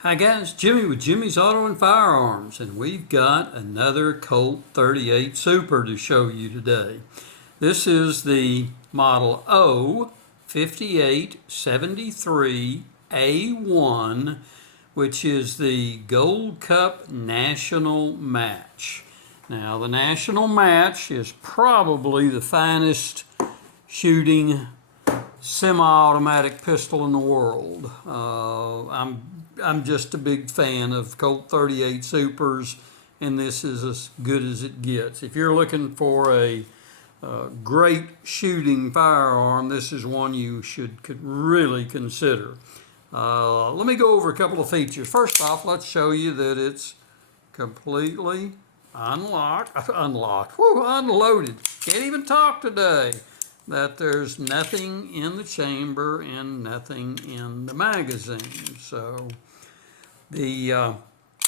Hi guys, Jimmy with Jimmy's Auto and Firearms, and we've got another Colt 38 Super to show you today. This is the model O5873A1, which is the Gold Cup National Match. Now, the National Match is probably the finest shooting semi-automatic pistol in the world. I'm just a big fan of Colt 38 Supers, and this is as good as it gets. If you're looking for a great shooting firearm, this is one you could really consider. Let me go over a couple of features. First off, let's show you that it's completely unloaded. Can't even talk today. That there's nothing in the chamber and nothing in the magazine. So the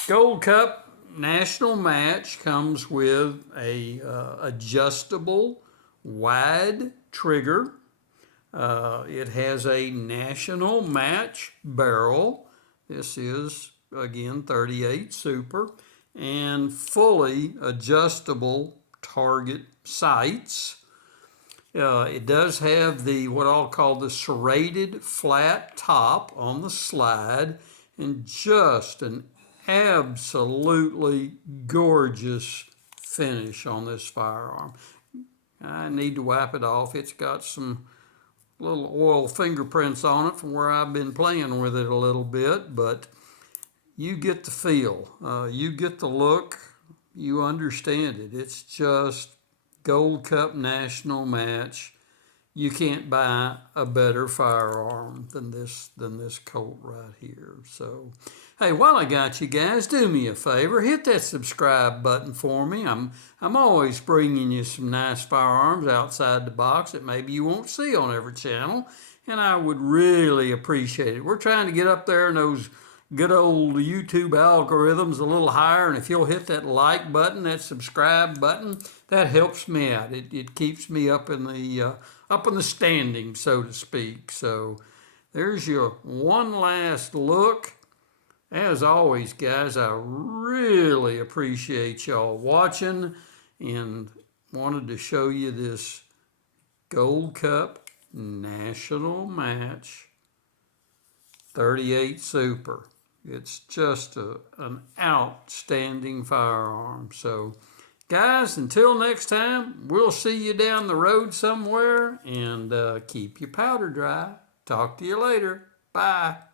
Gold Cup National Match comes with a adjustable wide trigger. It has a National Match barrel. This is, again, 38 Super, and fully adjustable target sights. It does have what I'll call the serrated flat top on the slide, and just an absolutely gorgeous finish on this firearm. I need to wipe it off. It's got some little oil fingerprints on it from where I've been playing with it a little bit, but you get the feel, you get the look, you understand it. It's just Gold Cup National Match. You can't buy a better firearm than this Colt right here. So, hey, while I got you guys, do me a favor, hit that subscribe button for me. I'm always bringing you some nice firearms outside the box that maybe you won't see on every channel, and I would really appreciate it. We're trying to get up there in those good old YouTube algorithms a little higher, and if you'll hit that like button, that subscribe button, that helps me out. It keeps me up in the standings, so to speak. So there's your one last look. As always, guys, I really appreciate y'all watching, and wanted to show you this Gold Cup National Match 38 Super. It's just an outstanding firearm. So, guys, until next time, we'll see you down the road somewhere, and keep your powder dry. Talk to you later. Bye.